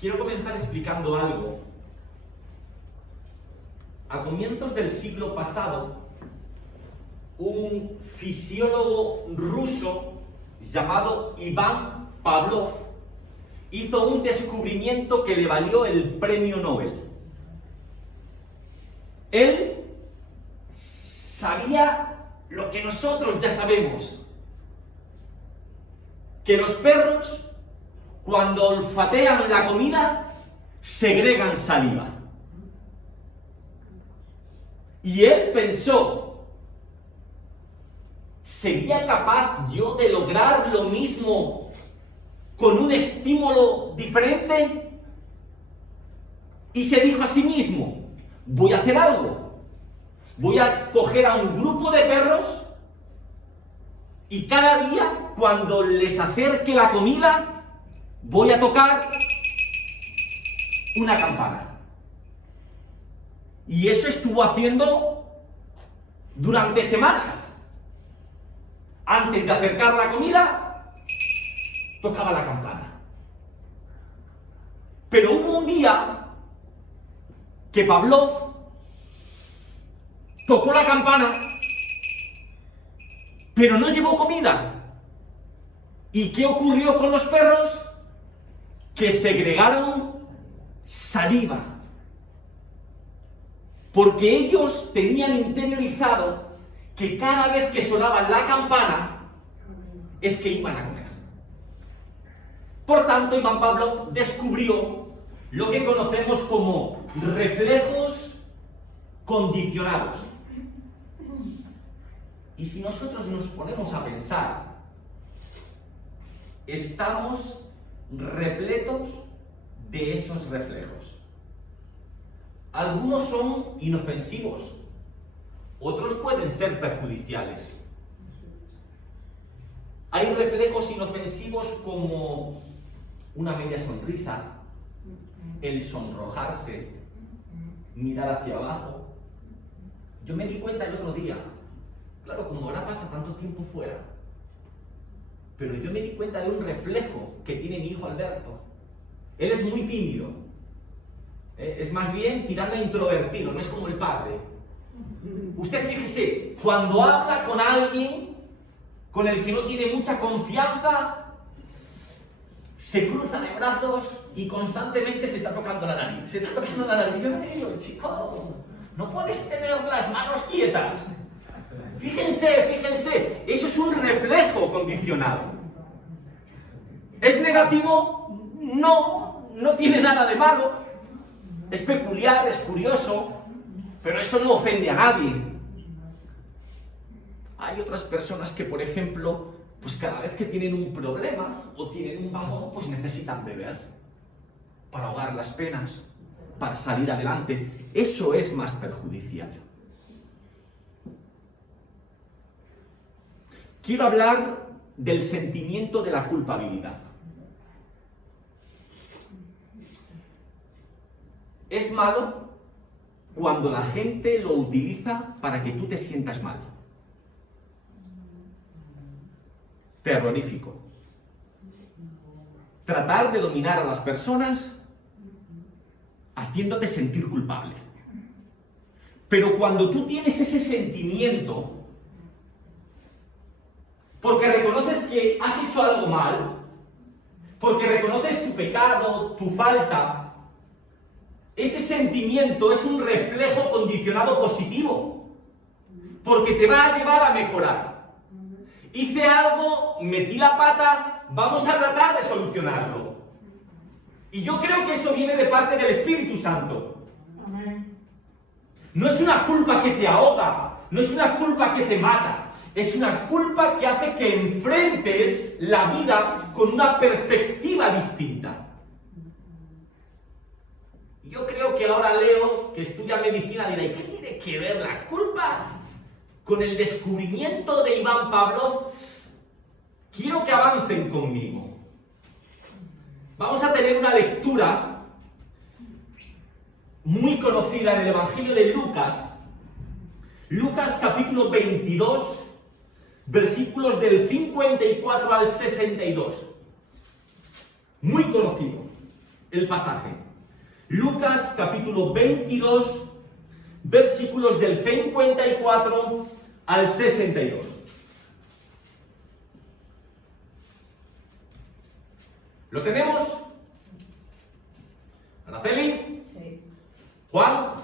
Quiero comenzar explicando algo. A comienzos del siglo pasado, un fisiólogo ruso llamado Iván Pavlov hizo un descubrimiento que le valió el premio Nobel. Él sabía lo que nosotros ya sabemos, que los perros, cuando olfatean la comida, segregan saliva. Y él pensó, ¿sería capaz yo de lograr lo mismo con un estímulo diferente? Y se dijo a sí mismo, voy a hacer algo. Voy a coger a un grupo de perros y cada día, cuando les acerque la comida, voy a tocar una campana. Y eso estuvo haciendo durante semanas. Antes de acercar la comida, tocaba la campana. Pero hubo un día que Pavlov tocó la campana, pero no llevó comida. ¿Y qué ocurrió con los perros? Que segregaron saliva. Porque ellos tenían interiorizado que cada vez que sonaba la campana es que iban a comer. Por tanto, Iván Pavlov descubrió lo que conocemos como reflejos condicionados. Y si nosotros nos ponemos a pensar, estamos repletos de esos reflejos. Algunos son inofensivos, otros pueden ser perjudiciales. Hay reflejos inofensivos como una media sonrisa, el sonrojarse, mirar hacia abajo. Yo me di cuenta el otro día, claro, como ahora pasa tanto tiempo fuera, pero yo me di cuenta de un reflejo que tiene mi hijo Alberto. Él es muy tímido. Es más bien tirando a introvertido, no es como el padre. Usted fíjese, cuando habla con alguien con el que no tiene mucha confianza, se cruza de brazos y constantemente se está tocando la nariz. Se está tocando la nariz. Yo me digo, chico, no puedes tener las manos quietas. Fíjense, eso es un reflejo condicionado. ¿Es negativo? No tiene nada de malo. Es peculiar, es curioso, pero eso no ofende a nadie. Hay otras personas que, por ejemplo, pues cada vez que tienen un problema o tienen un bajón, pues necesitan beber para ahogar las penas, para salir adelante. Eso es más perjudicial. Quiero hablar del sentimiento de la culpabilidad. Es malo cuando la gente lo utiliza para que tú te sientas mal. Terrorífico. Tratar de dominar a las personas haciéndote sentir culpable. Pero cuando tú tienes ese sentimiento, porque reconoces que has hecho algo mal, porque reconoces tu pecado, tu falta, ese sentimiento es un reflejo condicionado positivo, porque te va a llevar a mejorar. Hice algo, metí la pata, vamos a tratar de solucionarlo. Y yo creo que eso viene de parte del Espíritu Santo. No es una culpa que te ahoga, no es una culpa que te mata, es una culpa que hace que enfrentes la vida con una perspectiva distinta. Yo creo que ahora Leo, que estudia medicina, dirá, ¿y qué tiene que ver la culpa con el descubrimiento de Iván Pavlov? Quiero que avancen conmigo. Vamos a tener una lectura muy conocida en el Evangelio de Lucas, Lucas capítulo 22, versículos del 54 al 62. Muy conocido el pasaje. Lucas capítulo 22, versículos del 54 al 62. ¿Lo tenemos? ¿Araceli? Sí. ¿Juan?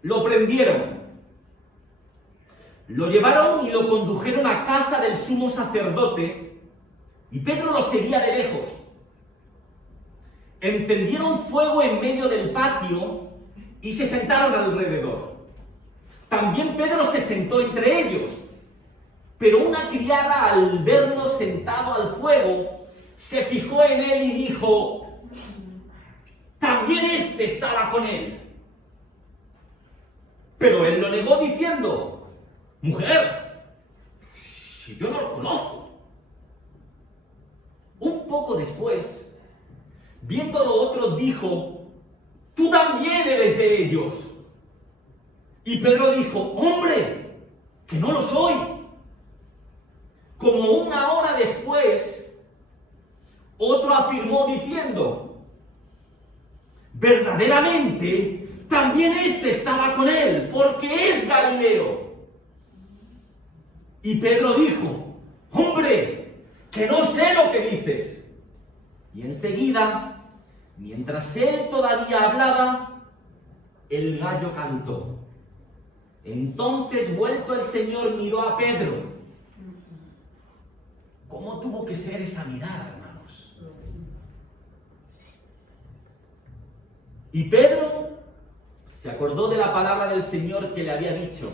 Lo prendieron, lo llevaron y lo condujeron a casa del sumo sacerdote, y Pedro lo seguía de lejos. Encendieron fuego en medio del patio y se sentaron alrededor. También Pedro se sentó entre ellos, pero una criada, al verlo sentado al fuego, se fijó en él y dijo: también este estaba con él. Pero él lo negó diciendo: mujer, si yo no lo conozco. Un poco después, viéndolo otro, dijo: tú también eres de ellos. Y Pedro dijo: hombre, que no lo soy. Como una hora después, otro afirmó diciendo: verdaderamente, también este estaba con él, porque es Galileo. Y Pedro dijo: hombre, que no sé lo que dices. Y enseguida, mientras él todavía hablaba, el gallo cantó. Entonces, vuelto el Señor, miró a Pedro. ¿Cómo tuvo que ser esa mirada, hermanos? Y Pedro se acordó de la palabra del Señor que le había dicho: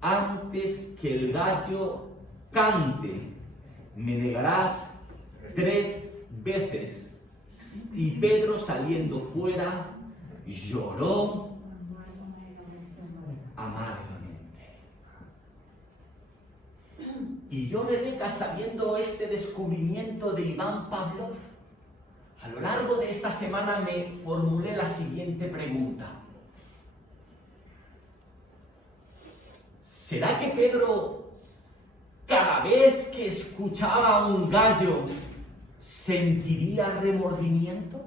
antes que el gallo cante, me negarás 3 veces. Y Pedro, saliendo fuera, lloró amargamente. Y yo, Rebeca, sabiendo este descubrimiento de Iván Pavlov, a lo largo de esta semana me formulé la siguiente pregunta: ¿será que Pedro, cada vez que escuchaba a un gallo, sentiría remordimiento?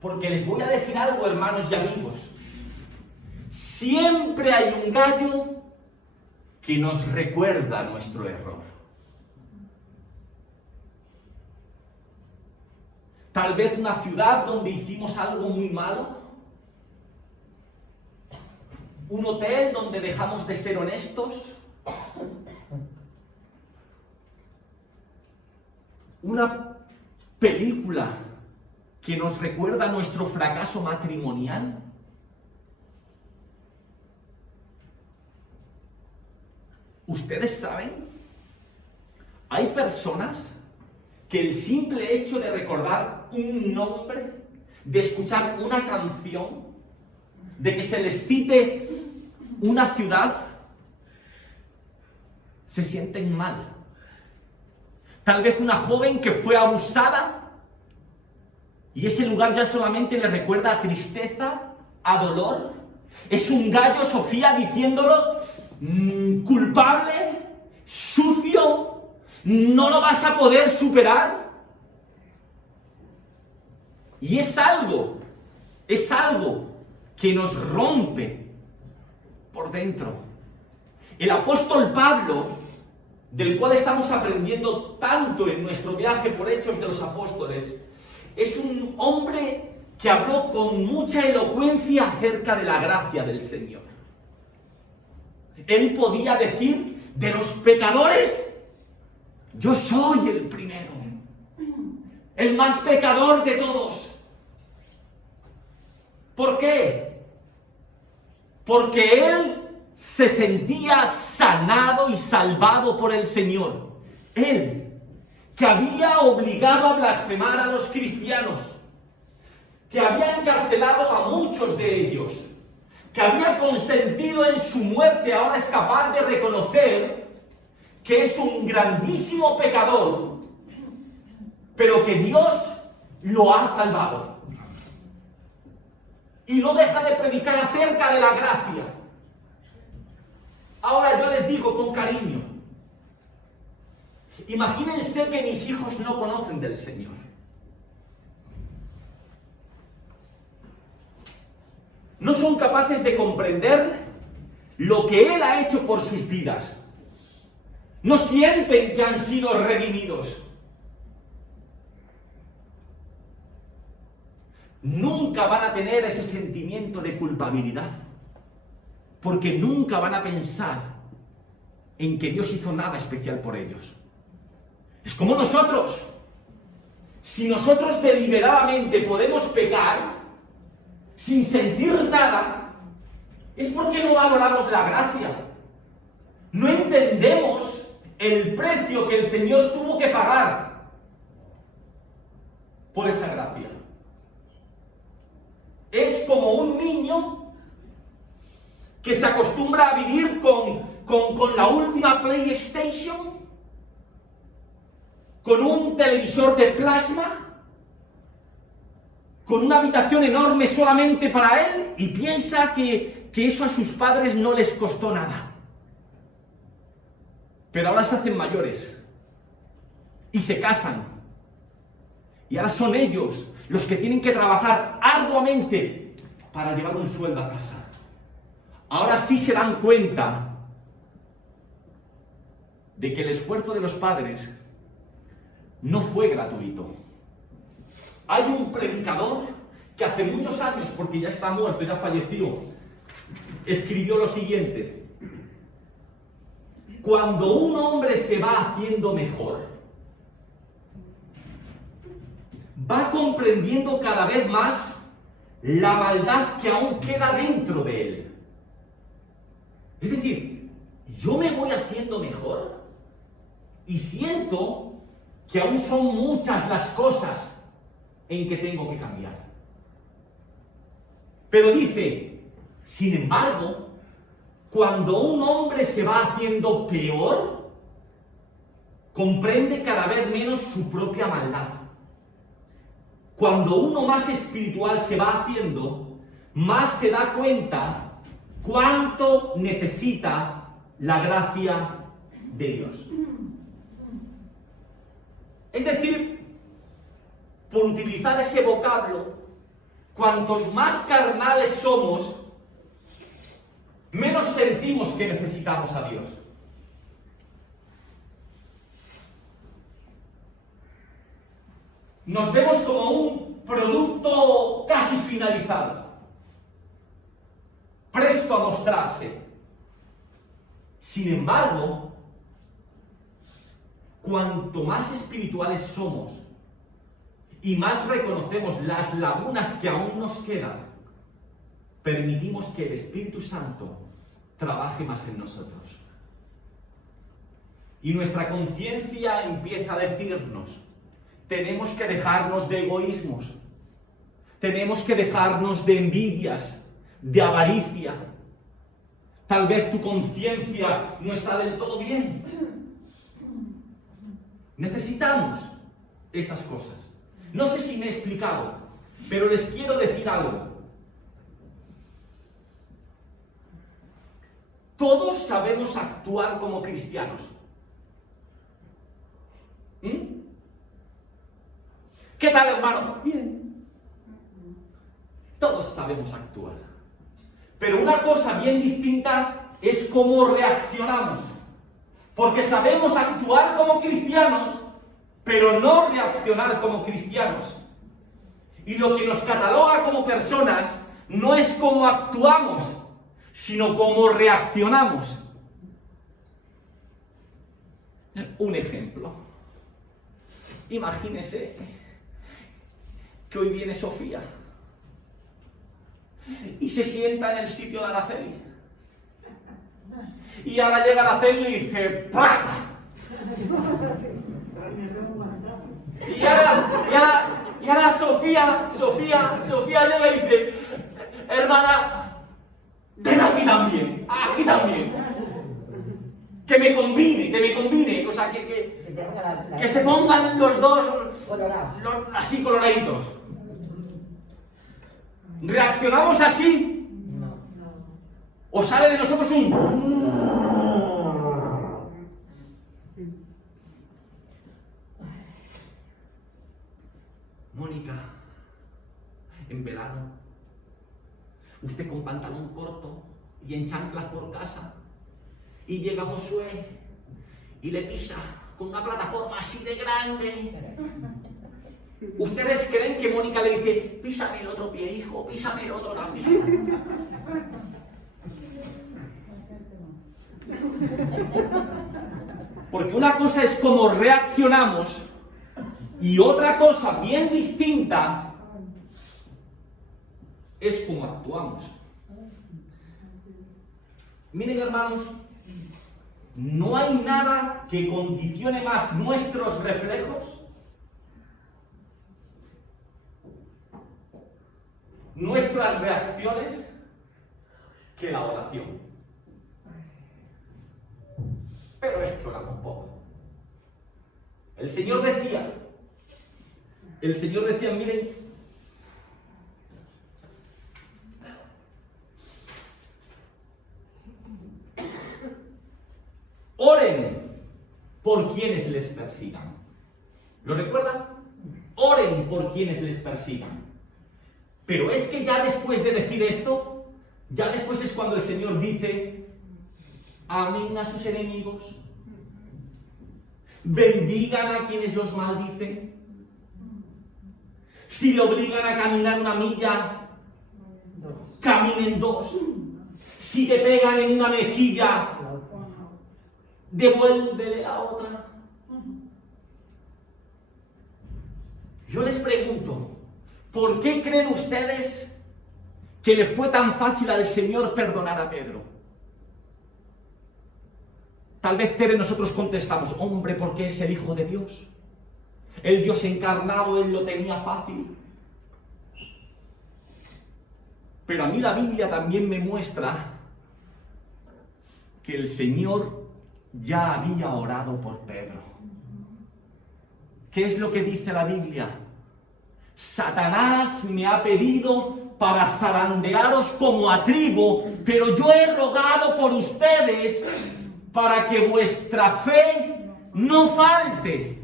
Porque les voy a decir algo, hermanos y amigos: siempre hay un gallo que nos recuerda nuestro error. Tal vez una ciudad donde hicimos algo muy malo, un hotel donde dejamos de ser honestos, una película que nos recuerda nuestro fracaso matrimonial. ¿Ustedes saben? Hay personas que el simple hecho de recordar un nombre, de escuchar una canción, de que se les cite una ciudad, se sienten mal. Tal vez una joven que fue abusada y ese lugar ya solamente le recuerda a tristeza, a dolor. Es un gallo, Sofía, diciéndolo: culpable, sucio, no lo vas a poder superar. Y es algo que nos rompe por dentro. El apóstol Pablo, del cual estamos aprendiendo tanto en nuestro viaje por Hechos de los Apóstoles, es un hombre que habló con mucha elocuencia acerca de la gracia del Señor. Él podía decir: de los pecadores, yo soy el primero, el más pecador de todos. ¿Por qué? Porque él se sentía sanado y salvado por el Señor. Él, que había obligado a blasfemar a los cristianos, que había encarcelado a muchos de ellos, que había consentido en su muerte, ahora es capaz de reconocer que es un grandísimo pecador, pero que Dios lo ha salvado. Y no deja de predicar acerca de la gracia. Ahora yo les digo con cariño, imagínense que mis hijos no conocen del Señor. No son capaces de comprender lo que Él ha hecho por sus vidas. No sienten que han sido redimidos. Nunca van a tener ese sentimiento de culpabilidad, porque nunca van a pensar en que Dios hizo nada especial por ellos. Es como nosotros. Si nosotros deliberadamente podemos pecar sin sentir nada, es porque no valoramos la gracia. No entendemos el precio que el Señor tuvo que pagar por esa gracia. Es como un niño que se acostumbra a vivir con la última PlayStation, con un televisor de plasma, con una habitación enorme solamente para él, y piensa que eso a sus padres no les costó nada. Pero ahora se hacen mayores y se casan, y ahora son ellos los que tienen que trabajar arduamente para llevar un sueldo a casa. Ahora sí se dan cuenta de que el esfuerzo de los padres no fue gratuito. Hay un predicador que hace muchos años, porque ya está muerto, ya falleció, escribió lo siguiente: cuando un hombre se va haciendo mejor, va comprendiendo cada vez más la maldad que aún queda dentro de él. Es decir, yo me voy haciendo mejor y siento que aún son muchas las cosas en que tengo que cambiar. Pero dice, sin embargo, cuando un hombre se va haciendo peor, comprende cada vez menos su propia maldad. Cuando uno más espiritual se va haciendo, más se da cuenta cuánto necesita la gracia de Dios. Es decir, por utilizar ese vocablo, cuantos más carnales somos, menos sentimos que necesitamos a Dios. Nos vemos como un producto casi finalizado, presto a mostrarse. Sin embargo, cuanto más espirituales somos y más reconocemos las lagunas que aún nos quedan, permitimos que el Espíritu Santo trabaje más en nosotros. Y nuestra conciencia empieza a decirnos: tenemos que dejarnos de egoísmos, tenemos que dejarnos de envidias, de avaricia. Tal vez tu conciencia no está del todo bien. Necesitamos esas cosas. No sé si me he explicado, pero les quiero decir algo. Todos sabemos actuar como cristianos. ¿Qué tal, hermano? Bien. Todos sabemos actuar. Pero una cosa bien distinta es cómo reaccionamos. Porque sabemos actuar como cristianos, pero no reaccionar como cristianos. Y lo que nos cataloga como personas no es cómo actuamos, sino cómo reaccionamos. Un ejemplo. Imagínese que hoy viene Sofía y se sienta en el sitio de Araceli. Y ahora llega Araceli y dice ¡plata! Y ahora Sofía llega y dice: hermana, ven aquí también, aquí también. que me combine, o sea, que se pongan los dos así coloraditos. ¿Reaccionamos así? ¿O sale de nosotros un... Mónica, en verano, usted con pantalón corto y en chanclas por casa, y llega Josué y le pisa con una plataforma así de grande. ¿Ustedes creen que Mónica le dice, písame el otro pie, hijo, písame el otro también? Porque una cosa es cómo reaccionamos y otra cosa bien distinta es cómo actuamos. Miren, hermanos, no hay nada que condicione más nuestros reflejos, nuestras reacciones, que la oración. Pero es que oramos poco. El Señor decía, miren, oren por quienes les persigan. ¿Lo recuerdan? Oren por quienes les persigan. Pero es que ya después de decir esto, ya después es cuando el Señor dice, amen a sus enemigos, bendigan a quienes los maldicen, si le obligan a caminar 1 milla, caminen 2, si te pegan en una mejilla, devuélvele la otra. Yo les pregunto, ¿por qué creen ustedes que le fue tan fácil al Señor perdonar a Pedro? Tal vez Tere nosotros contestamos, hombre, porque es el Hijo de Dios. El Dios encarnado, Él lo tenía fácil. Pero a mí la Biblia también me muestra que el Señor ya había orado por Pedro. ¿Qué es lo que dice la Biblia? Satanás me ha pedido para zarandearos como a trigo, pero yo he rogado por ustedes para que vuestra fe no falte.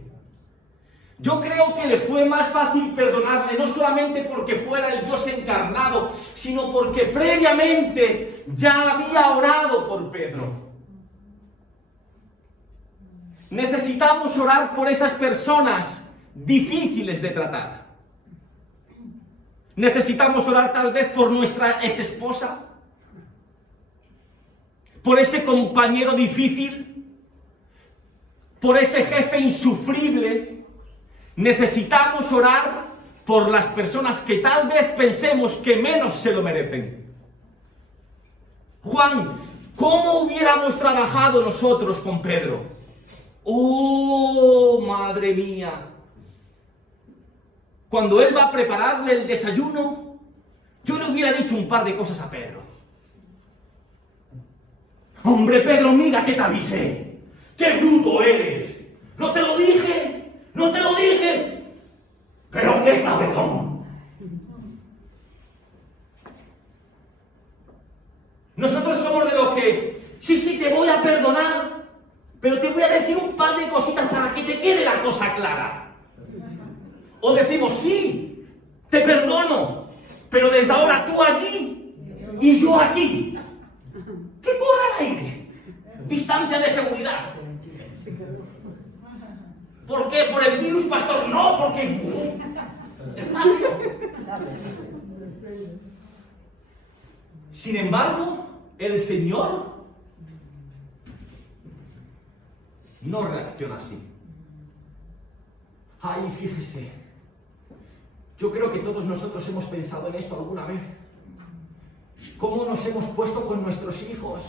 Yo creo que le fue más fácil perdonarle, no solamente porque fuera el Dios encarnado, sino porque previamente ya había orado por Pedro. Necesitamos orar por esas personas difíciles de tratar. Necesitamos orar tal vez por nuestra exesposa, por ese compañero difícil, por ese jefe insufrible. Necesitamos orar por las personas que tal vez pensemos que menos se lo merecen. Juan, ¿cómo hubiéramos trabajado nosotros con Pedro? ¡Oh, madre mía! Cuando él va a prepararle el desayuno, yo le hubiera dicho un par de cosas a Pedro. ¡Hombre, Pedro, mira que te avisé! ¡Qué bruto eres! ¡No te lo dije! ¡No te lo dije! ¡Pero qué cabezón! Nosotros somos de los que, sí, te voy a perdonar, pero te voy a decir un par de cositas para que te quede la cosa clara. O decimos, sí, te perdono, pero desde ahora tú allí y yo aquí. Que corra el aire. Distancia de seguridad. ¿Por qué? ¿Por el virus, pastor? No, porque... Espacio. Sin embargo, el Señor no reacciona así. Ay, fíjese, yo creo que todos nosotros hemos pensado en esto alguna vez. ¿Cómo nos hemos puesto con nuestros hijos?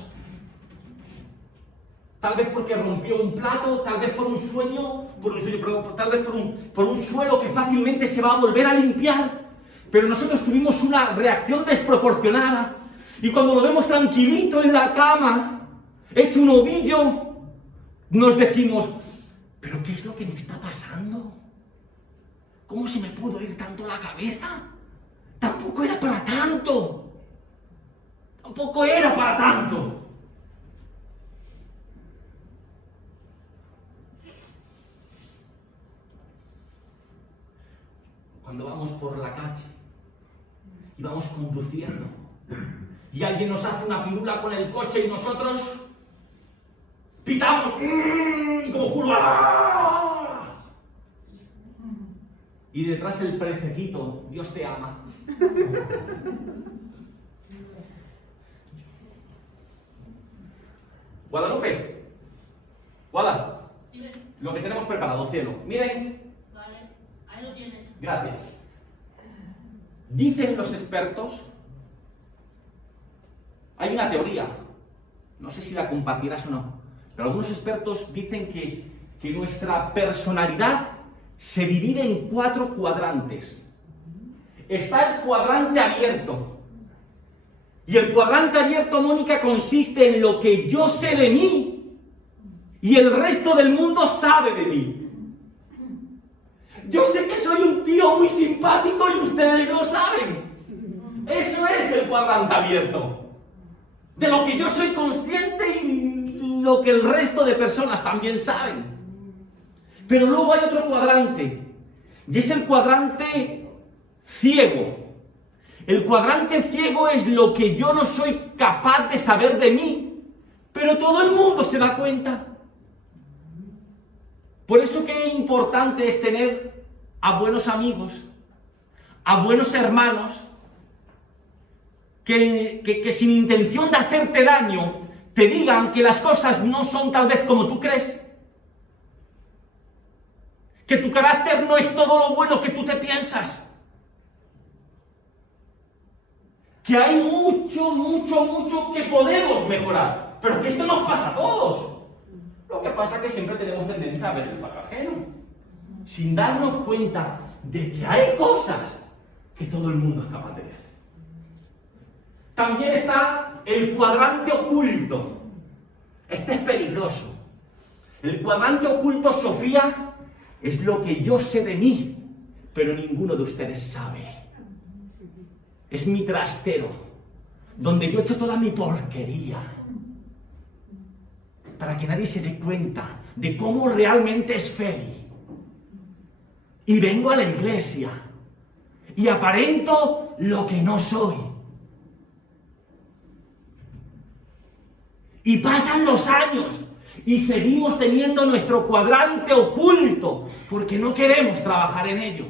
Tal vez porque rompió un plato, tal vez por un sueño, tal vez por un suelo que fácilmente se va a volver a limpiar. Pero nosotros tuvimos una reacción desproporcionada. Y cuando lo vemos tranquilito en la cama, hecho un ovillo, nos decimos, ¿pero qué es lo que me está pasando? ¿Cómo se me pudo ir tanto la cabeza? Tampoco era para tanto. Tampoco era para tanto. Cuando vamos por la calle y vamos conduciendo y alguien nos hace una pirula con el coche y nosotros pitamos y como juro, ¡ah! Y detrás el prececito, Dios te ama. Guadalupe, Guada, lo que tenemos preparado, cielo. Miren. Vale, ahí lo tienes. Gracias. Dicen los expertos, hay una teoría, no sé si la compartirás o no, pero algunos expertos dicen que nuestra personalidad se divide en 4 cuadrantes. Está el cuadrante abierto. Y el cuadrante abierto, Mónica, consiste en lo que yo sé de mí y el resto del mundo sabe de mí. Yo sé que soy un tío muy simpático y ustedes lo saben. Eso es el cuadrante abierto. De lo que yo soy consciente y lo que el resto de personas también saben. Pero luego hay otro cuadrante. Y es el cuadrante ciego. El cuadrante ciego es lo que yo no soy capaz de saber de mí. Pero todo el mundo se da cuenta. Por eso qué importante es tener a buenos amigos, a buenos hermanos, que sin intención de hacerte daño, te digan que las cosas no son tal vez como tú crees, que tu carácter no es todo lo bueno que tú te piensas, que hay mucho que podemos mejorar, pero que esto nos pasa a todos. Lo que pasa es que siempre tenemos tendencia a ver el fallo ajeno, sin darnos cuenta de que hay cosas que todo el mundo es capaz de ver. También está el cuadrante oculto. Este es peligroso. El cuadrante oculto, Sofía, es lo que yo sé de mí, pero ninguno de ustedes sabe. Es mi trastero, donde yo echo toda mi porquería, para que nadie se dé cuenta de cómo realmente es Feli. Y vengo a la iglesia y aparento lo que no soy. Y pasan los años y seguimos teniendo nuestro cuadrante oculto porque no queremos trabajar en ello.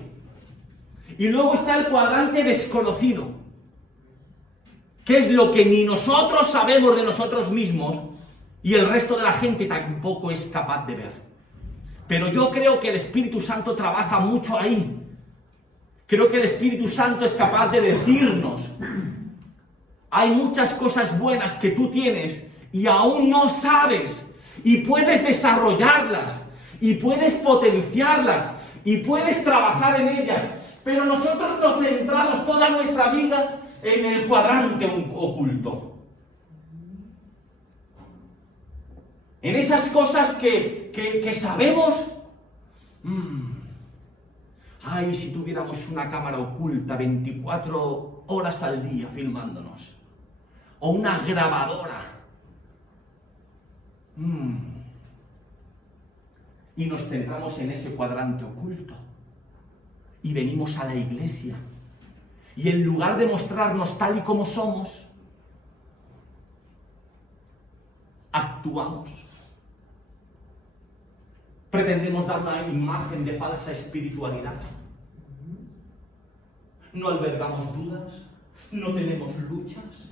Y luego está el cuadrante desconocido, que es lo que ni nosotros sabemos de nosotros mismos y el resto de la gente tampoco es capaz de ver. Pero yo creo que el Espíritu Santo trabaja mucho ahí. Creo que el Espíritu Santo es capaz de decirnos, hay muchas cosas buenas que tú tienes y aún no sabes, y puedes desarrollarlas, y puedes potenciarlas, y puedes trabajar en ellas, pero nosotros nos centramos toda nuestra vida en el cuadrante oculto. En esas cosas que sabemos. Ay, si tuviéramos una cámara oculta 24 horas al día filmándonos. O una grabadora. Y nos centramos en ese cuadrante oculto. Y venimos a la iglesia. Y en lugar de mostrarnos tal y como somos, actuamos. Pretendemos dar una imagen de falsa espiritualidad. No albergamos dudas, no tenemos luchas,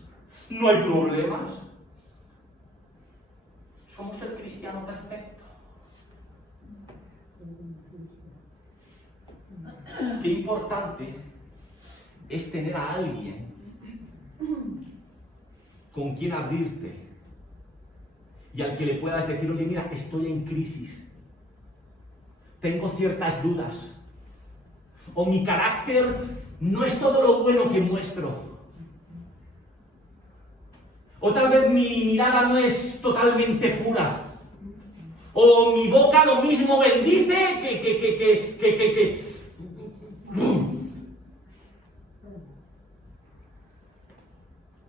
no hay problemas. Somos el cristiano perfecto. Qué importante es tener a alguien con quien abrirte y al que le puedas decir, oye, mira, estoy en crisis. Tengo ciertas dudas, o mi carácter no es todo lo bueno que muestro, o tal vez mi mirada no es totalmente pura, O mi boca lo mismo bendice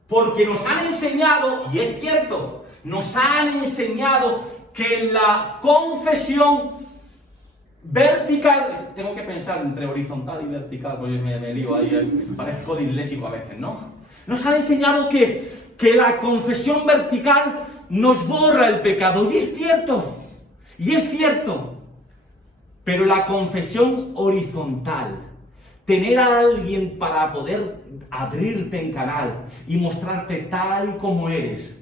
Porque nos han enseñado, y es cierto, nos han enseñado que la confesión vertical, tengo que pensar entre horizontal y vertical, porque me lío ahí, parezco disléxico a veces, ¿no? Nos han enseñado que la confesión vertical nos borra el pecado, y es cierto, pero la confesión horizontal, tener a alguien para poder abrirte en canal y mostrarte tal y como eres,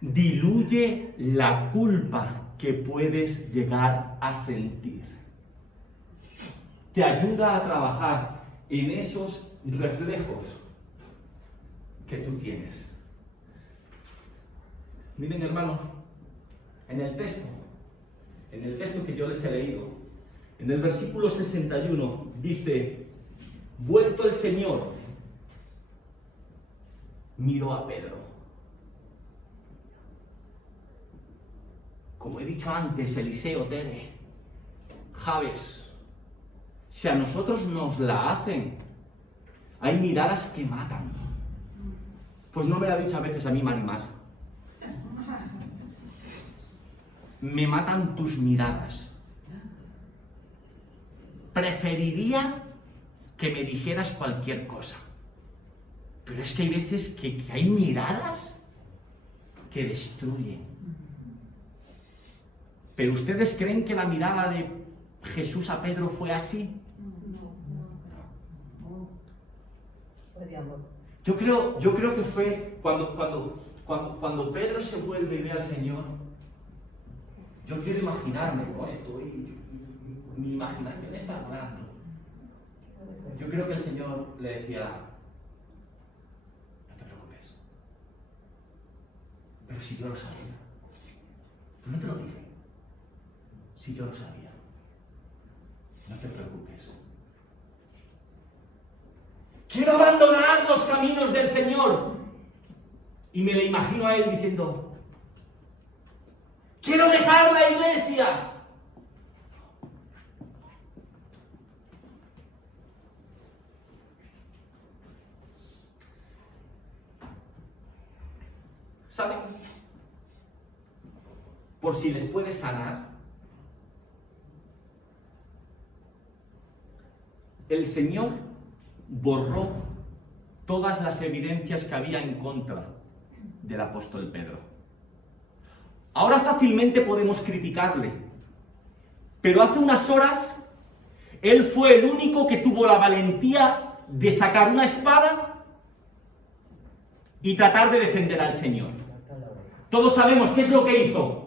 diluye la culpa que puedes llegar a sentir. Te ayuda a trabajar en esos reflejos que tú tienes. Miren, hermanos, en el texto que yo les he leído, en el versículo 61 dice: vuelto el Señor, miró a Pedro. Como he dicho antes, Eliseo, Tere, Javes, si a nosotros nos la hacen, hay miradas que matan. Pues no me la ha dicho a veces a mí Marimar. Me matan tus miradas. Preferiría que me dijeras cualquier cosa. Pero es que hay veces que hay miradas que destruyen. ¿Pero ustedes creen que la mirada de Jesús a Pedro fue así? Yo creo que fue cuando Pedro se vuelve y ve al Señor. Yo quiero imaginarme, ¿no? Mi imaginación está volando. Yo creo que el Señor le decía: no te preocupes. Pero si yo lo sabía. No te lo dije. Si yo lo sabía. No te preocupes. Quiero abandonar los caminos del Señor. Y me le imagino a él diciendo: quiero dejar la iglesia. ¿Saben? Por si les puede sanar, el Señor borró todas las evidencias que había en contra del apóstol Pedro. Ahora fácilmente podemos criticarle, pero hace unas horas él fue el único que tuvo la valentía de sacar una espada y tratar de defender al Señor. Todos sabemos qué es lo que hizo.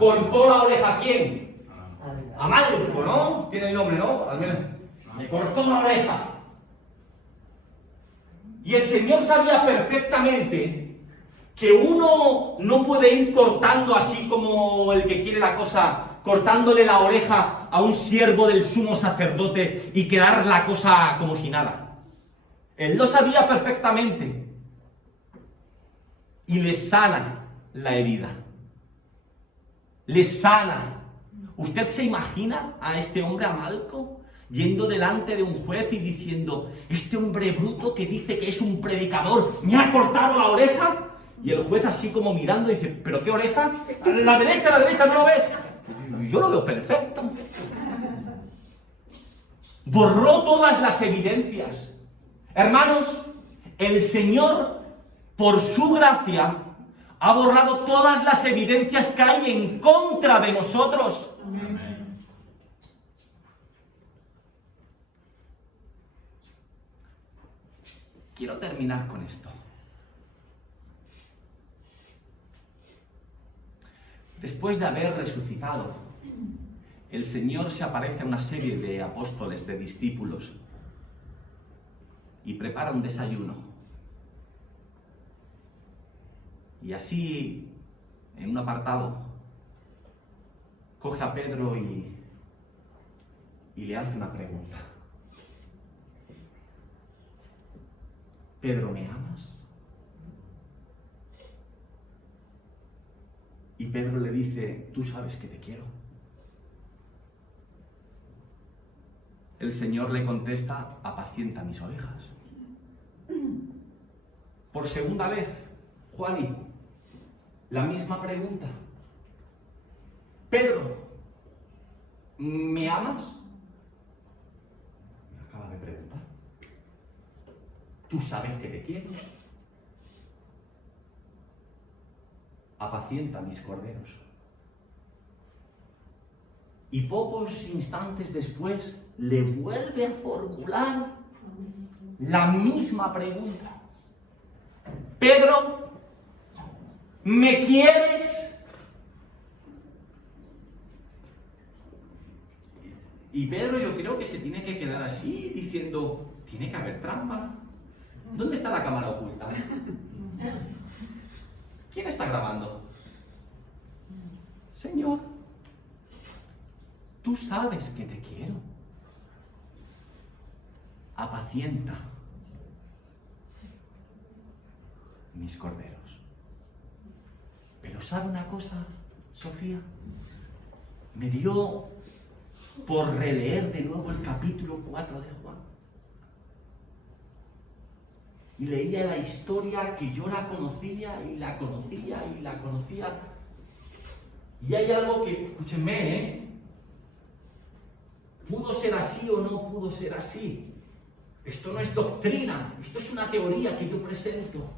Cortó la oreja a quién. A Malco, ¿no? Tiene el nombre, ¿no? Al menos. Le cortó la oreja. Y el Señor sabía perfectamente que uno no puede ir cortando así como el que quiere la cosa, cortándole la oreja a un siervo del sumo sacerdote y quedar la cosa como si nada. Él lo sabía perfectamente. Y le sana la herida. Le sana. ¿Usted se imagina a este hombre, a Malco, yendo delante de un juez y diciendo: este hombre bruto que dice que es un predicador me ha cortado la oreja? Y el juez así como mirando dice: ¿pero qué oreja? La derecha, ¿no lo ve? Yo lo veo perfecto. Borró todas las evidencias. Hermanos, el Señor, por su gracia, ha borrado todas las evidencias que hay en contra de nosotros. Amén. Quiero terminar con esto. Después de haber resucitado, el Señor se aparece a una serie de apóstoles, de discípulos, y prepara un desayuno. Y así, en un apartado, coge a Pedro y le hace una pregunta. Pedro, ¿me amas? Y Pedro le dice, tú sabes que te quiero. El Señor le contesta, apacienta mis ovejas. Por segunda vez, Juani, la misma pregunta. Pedro, ¿me amas? Me acaba de preguntar. ¿Tú sabes que te quiero? Apacienta mis corderos. Y pocos instantes después le vuelve a formular la misma pregunta. Pedro, ¿me quieres? Y Pedro yo creo que se tiene que quedar así, diciendo, tiene que haber trampa. ¿Dónde está la cámara oculta? ¿Quién está grabando? Señor, tú sabes que te quiero. Apacienta mis corderos. Pero ¿sabe una cosa, Sofía? Me dio por releer de nuevo el capítulo 4 de Juan. Y leía la historia que yo la conocía y la conocía y la conocía. Y hay algo que, escúchenme, ¿pudo ser así o no pudo ser así? Esto no es doctrina, esto es una teoría que yo presento.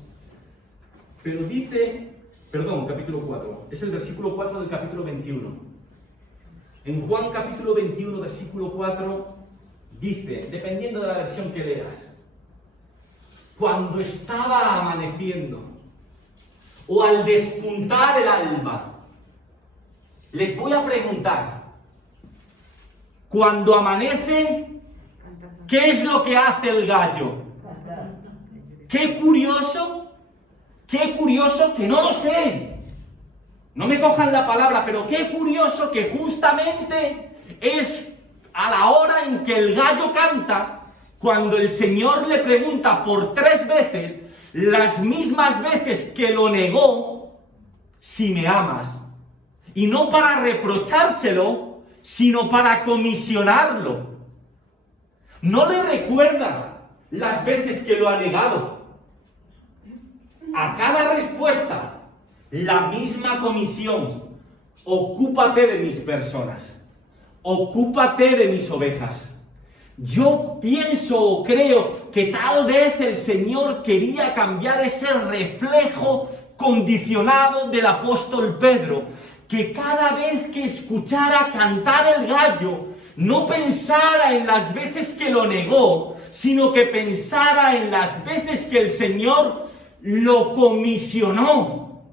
Pero dice, capítulo 4, es el versículo 4 del capítulo 21. En Juan capítulo 21, versículo 4, dice, dependiendo de la versión que leas, cuando estaba amaneciendo o al despuntar el alba, les voy a preguntar, cuando amanece, ¿qué es lo que hace el gallo? Qué curioso que no lo sé. No me cojan la palabra, pero qué curioso que justamente es a la hora en que el gallo canta, cuando el Señor le pregunta por 3 veces, las mismas veces que lo negó, si me amas. Y no para reprochárselo, sino para comisionarlo. No le recuerda las veces que lo ha negado. A cada respuesta, la misma comisión. Ocúpate de mis personas. Ocúpate de mis ovejas. Yo pienso o creo que tal vez el Señor quería cambiar ese reflejo condicionado del apóstol Pedro, que cada vez que escuchara cantar el gallo, no pensara en las veces que lo negó, sino que pensara en las veces que el Señor lo comisionó.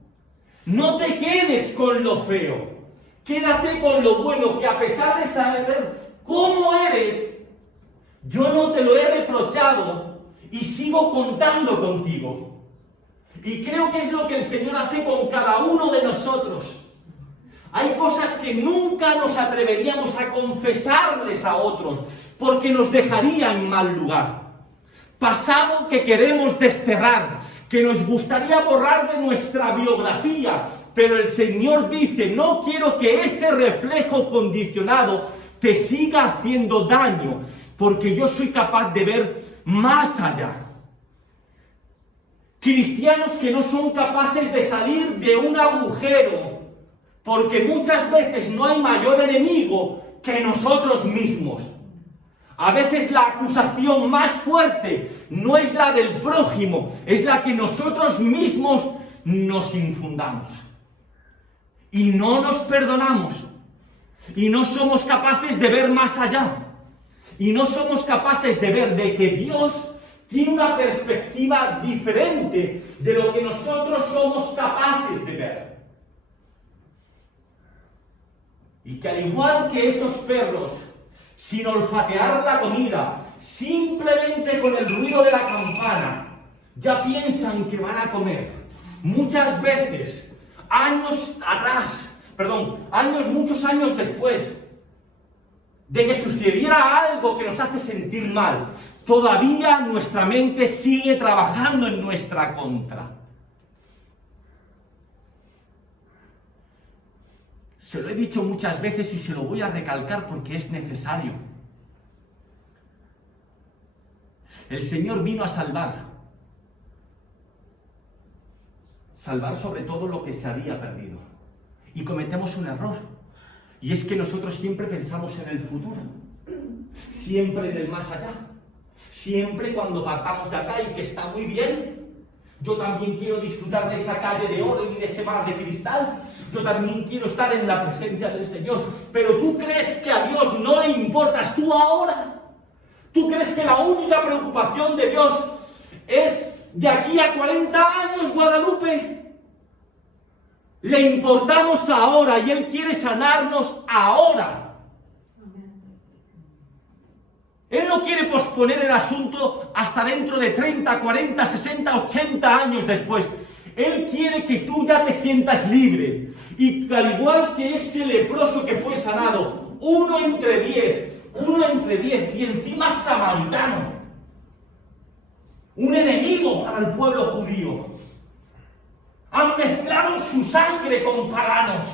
No te quedes con lo feo, quédate con lo bueno, que a pesar de saber cómo eres, yo no te lo he reprochado y sigo contando contigo. Y creo que es lo que el Señor hace con cada uno de nosotros. Hay cosas que nunca nos atreveríamos a confesarles a otros, porque nos dejaría en mal lugar. Pasado que queremos desterrar, que nos gustaría borrar de nuestra biografía, pero el Señor dice, no quiero que ese reflejo condicionado te siga haciendo daño, porque yo soy capaz de ver más allá. Cristianos que no son capaces de salir de un agujero, porque muchas veces no hay mayor enemigo que nosotros mismos. A veces la acusación más fuerte no es la del prójimo, es la que nosotros mismos nos infundamos. Y no nos perdonamos. Y no somos capaces de ver más allá. Y no somos capaces de ver de que Dios tiene una perspectiva diferente de lo que nosotros somos capaces de ver. Y que al igual que esos perros, sin olfatear la comida, simplemente con el ruido de la campana, ya piensan que van a comer. Muchas veces, muchos años después de que sucediera algo que nos hace sentir mal, todavía nuestra mente sigue trabajando en nuestra contra. Se lo he dicho muchas veces y se lo voy a recalcar porque es necesario. El Señor vino a salvar. Salvar sobre todo lo que se había perdido. Y cometemos un error. Y es que nosotros siempre pensamos en el futuro. Siempre en el más allá. Siempre cuando partamos de acá y que está muy bien. Yo también quiero disfrutar de esa calle de oro y de ese mar de cristal. Yo también quiero estar en la presencia del Señor. Pero ¿tú crees que a Dios no le importas tú ahora? ¿Tú crees que la única preocupación de Dios es de aquí a 40 años, Guadalupe? Le importamos ahora y Él quiere sanarnos ahora. Él no quiere posponer el asunto hasta dentro de 30, 40, 60, 80 años después. Él quiere que tú ya te sientas libre. Y al igual que ese leproso que fue sanado, uno entre 10, y encima samaritano. Un enemigo para el pueblo judío. Han mezclado su sangre con paganos.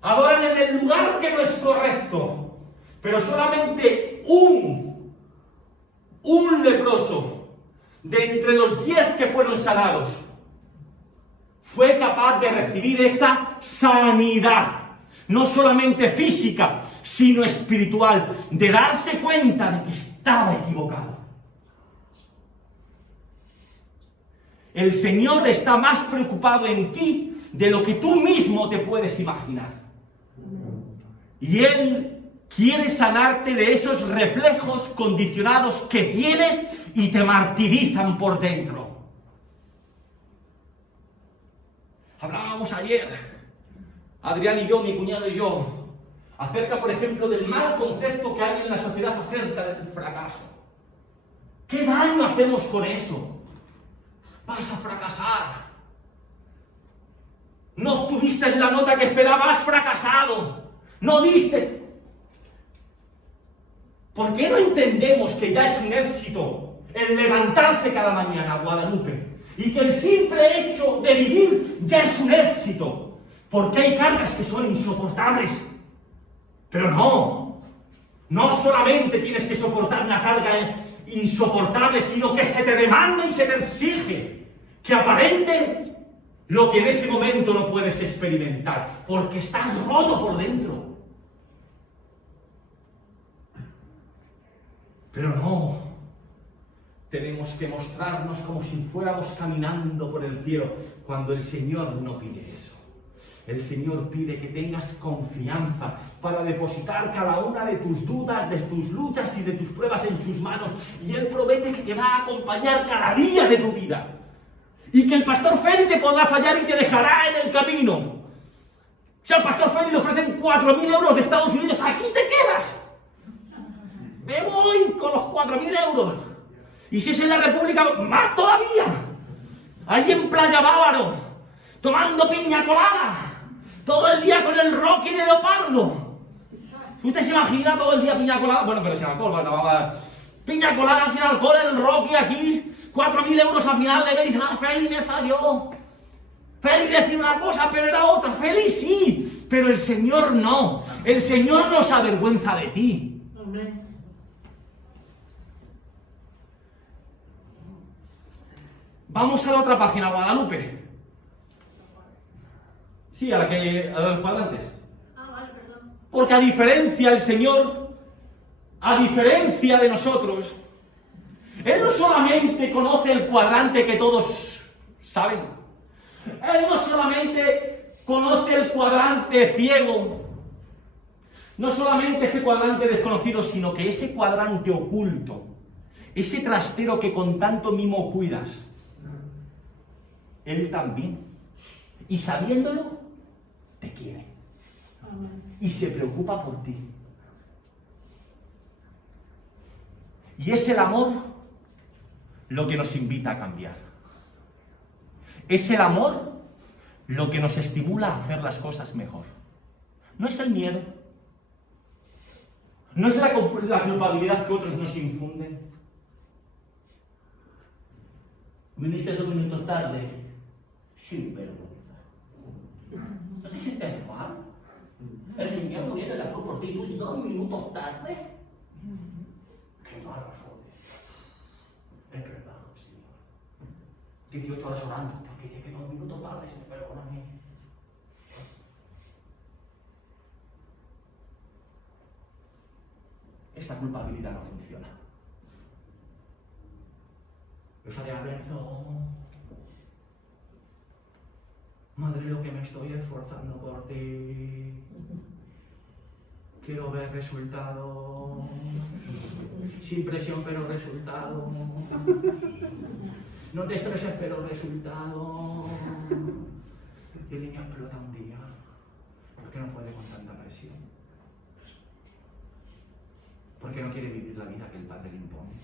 Adoran en el lugar que no es correcto. Pero solamente un leproso de entre los 10 que fueron sanados fue capaz de recibir esa sanidad, no solamente física, sino espiritual, de darse cuenta de que estaba equivocado. El Señor está más preocupado en ti de lo que tú mismo te puedes imaginar. Y Él quiere sanarte de esos reflejos condicionados que tienes y te martirizan por dentro. Hablábamos ayer, Adrián y yo, mi cuñado y yo, acerca, por ejemplo, del mal concepto que hay en la sociedad acerca del fracaso. ¿Qué daño hacemos con eso? Vas a fracasar. No obtuviste la nota que esperabas, fracasado. No diste. ¿Por qué no entendemos que ya es un éxito el levantarse cada mañana, Guadalupe? Y que el simple hecho de vivir ya es un éxito. Porque hay cargas que son insoportables. Pero no solamente tienes que soportar una carga insoportable, sino que se te demanda y se te exige que aparente lo que en ese momento no puedes experimentar, porque estás roto por dentro. Pero no, tenemos que mostrarnos como si fuéramos caminando por el cielo, cuando el Señor no pide eso. El Señor pide que tengas confianza para depositar cada una de tus dudas, de tus luchas y de tus pruebas en sus manos. Y Él promete que te va a acompañar cada día de tu vida. Y que el pastor Félix te podrá fallar y te dejará en el camino. Si al pastor Félix le ofrecen 4.000 euros de Estados Unidos, aquí te quedas. Me voy con los 4.000 euros. Y si es en la República, más todavía. Allí en Playa Bávaro, tomando piña colada. Todo el día con el Rocky de Leopardo. ¿Usted se imagina todo el día piña colada? Bueno, pero sin alcohol, bueno, vamos. Piña colada sin alcohol, el Rocky aquí. 4.000 euros al final de mes. Ah, Feli me falló. Feli decía una cosa, pero era otra. Feli sí, pero el Señor no. El Señor no se avergüenza de ti. Vamos a la otra página, Guadalupe. Sí, a los cuadrantes. Vale, perdón. Porque a diferencia del Señor, a diferencia de nosotros, Él no solamente conoce el cuadrante que todos saben. Él no solamente conoce el cuadrante ciego. No solamente ese cuadrante desconocido, sino que ese cuadrante oculto. Ese trastero que con tanto mimo cuidas. Él también. Y sabiéndolo, te quiere. Y se preocupa por ti. Y es el amor lo que nos invita a cambiar. Es el amor lo que nos estimula a hacer las cosas mejor. No es el miedo. No es la culpabilidad que otros nos infunden. Viniste 2 minutos tarde. Sin vergüenza. ¿No te sientes mal? El Señor muriendo en la cruz por ti, tú 2 minutos tarde. Qué malo soy. Es verdad, Señor. 18 horas orando, porque llegué 2 minutos tarde, Señor, perdóname. Esa culpabilidad no funciona. Eso de Alberto, madre, lo que me estoy esforzando por ti, quiero ver resultados, sin presión pero resultados, no te estreses pero resultados. Y el niño explota un día, porque no puede con tanta presión, porque no quiere vivir la vida que el padre le impone,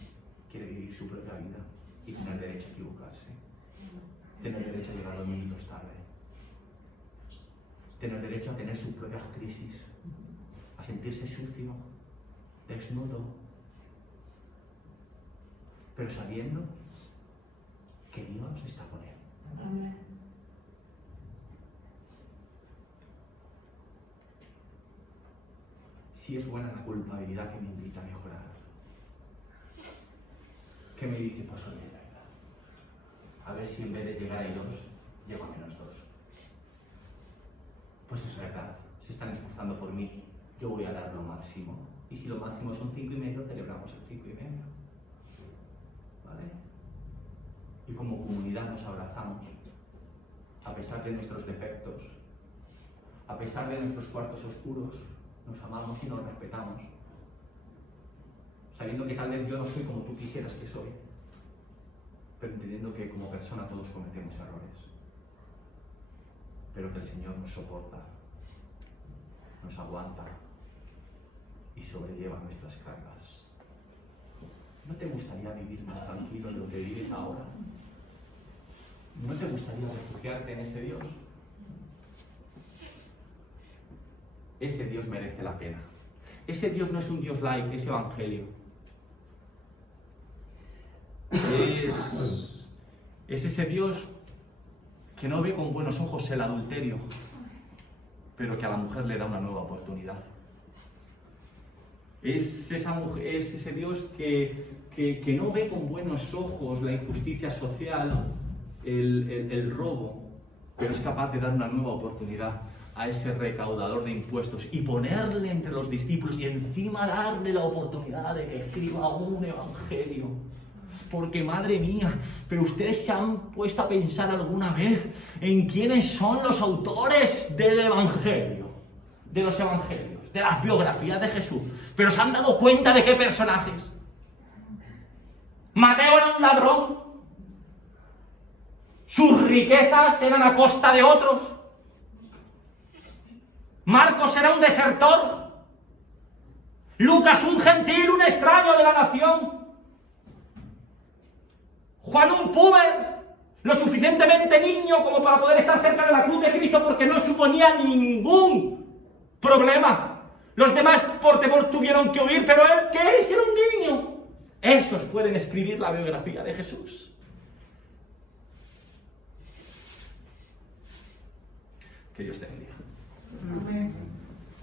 quiere vivir su propia vida. Y tener derecho a equivocarse, tener derecho a llegar 2 minutos tarde, tener derecho a tener sus propias crisis, a sentirse sucio, desnudo, pero sabiendo que Dios está con él. Amén. Si es buena la culpabilidad que me invita a mejorar, que me dice, pues oye, a ver si en vez de llegar a 2, llego a -2. Pues es verdad, se están esforzando por mí, yo voy a dar lo máximo. Y si lo máximo son 5,5, celebramos el 5,5. ¿Vale? Y como comunidad nos abrazamos, a pesar de nuestros defectos, a pesar de nuestros cuartos oscuros, nos amamos y nos respetamos. Sabiendo que tal vez yo no soy como tú quisieras que soy, pero entendiendo que como persona todos cometemos errores, pero que el Señor nos soporta, nos aguanta y sobrelleva nuestras cargas. ¿No te gustaría vivir más tranquilo en lo que vives ahora? ¿No te gustaría refugiarte en ese Dios? Ese Dios merece la pena. Ese Dios no es un Dios light, es evangelio. Es ese Dios que no ve con buenos ojos el adulterio, pero que a la mujer le da una nueva oportunidad. Es ese Dios que no ve con buenos ojos la injusticia social, el robo, pero es capaz de dar una nueva oportunidad a ese recaudador de impuestos y ponerle entre los discípulos y encima darle la oportunidad de que escriba un evangelio. Porque, madre mía, pero ustedes se han puesto a pensar alguna vez en quiénes son los autores del evangelio, de los evangelios, de las biografías de Jesús. Pero se han dado cuenta de qué personajes. Mateo era un ladrón. Sus riquezas eran a costa de otros. Marcos era un desertor. Lucas un gentil, un extraño de la nación. Juan un puber, lo suficientemente niño como para poder estar cerca de la cruz de Cristo porque no suponía ningún problema. Los demás por temor tuvieron que huir, pero él, ¿qué es? Era un niño. Esos pueden escribir la biografía de Jesús. Que Dios te bendiga.